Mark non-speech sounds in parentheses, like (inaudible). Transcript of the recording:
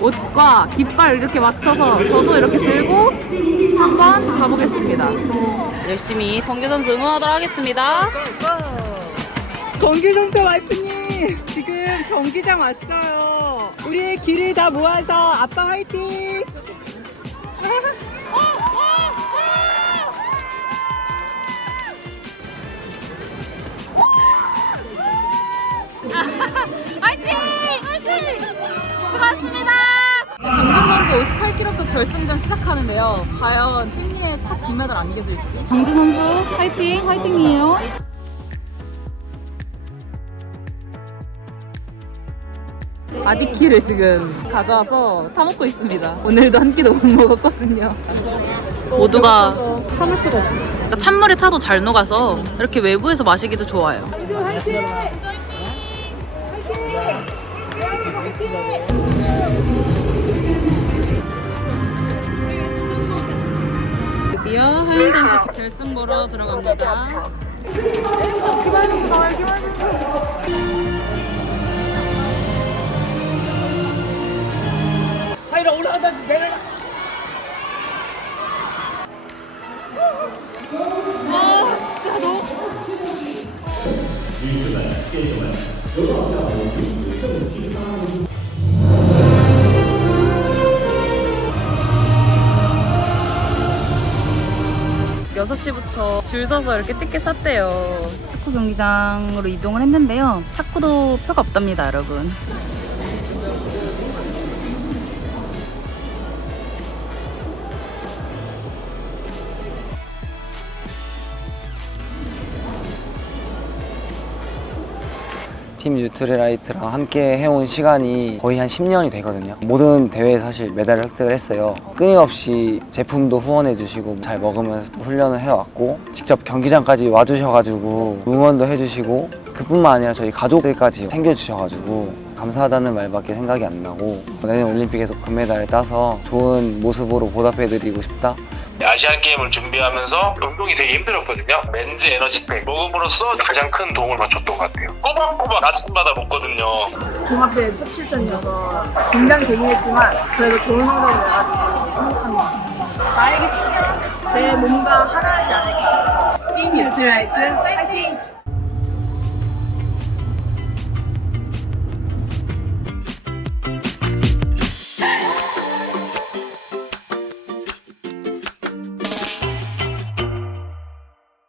옷과 깃발 이렇게 맞춰서 저도 이렇게 들고 한번 가보겠습니다. 열심히 경기 선수 응원하도록 하겠습니다. 경기 선수 와이프님 지금 경기장 왔어요. 우리의 길을 다 모아서 아빠 화이팅! (laughs) 화이팅! 화이팅! 수고하셨습니다. 선수 58kg 결승전 시작하는데요. 과연 팀리의 첫 금메달 안겨줄지. 정준 선수 화이팅! 화이팅이에요. 아디키를 지금 가져와서 타먹고 있습니다. 오늘도 한 끼도 못 먹었거든요. 모두가 참을 수가 없어. 그러니까 찬물에 타도 잘 녹아서 이렇게 외부에서 마시기도 좋아요. 화이팅! 화이팅! 화이팅! 안쪽으로 들어갑니다. 하이라 올라간다 내려라. 와 아, 진짜 너무. 6시부터 줄 서서 이렇게 티켓 샀대요. 탁구 경기장으로 이동을 했는데요. 탁구도 표가 없답니다, 여러분. 팀 뉴트리라이트랑 함께 해온 시간이 거의 한 10년이 되거든요. 모든 대회에 사실 메달을 획득을 했어요. 끊임없이 제품도 후원해 주시고 잘 먹으면서 훈련을 해왔고 직접 경기장까지 와주셔가지고 응원도 해주시고 그뿐만 아니라 저희 가족들까지 챙겨주셔가지고 감사하다는 말밖에 생각이 안 나고 내년 올림픽에서 금메달을 따서 좋은 모습으로 보답해드리고 싶다. 아시안 게임을 준비하면서 운동이 되게 힘들었거든요. 맨즈 에너지팩 먹음으로써 가장 큰 도움을 받쳤던 것 같아요. 꼬박꼬박 아침마다 먹거든요. 종합대회 첫 출전이어서 긴장이 되긴 했지만 그래도 좋은 성적을 내가지고 행복합니다. 나에게 제 몸과 하나이지 않을까. 팀 뉴트라이트 화이팅!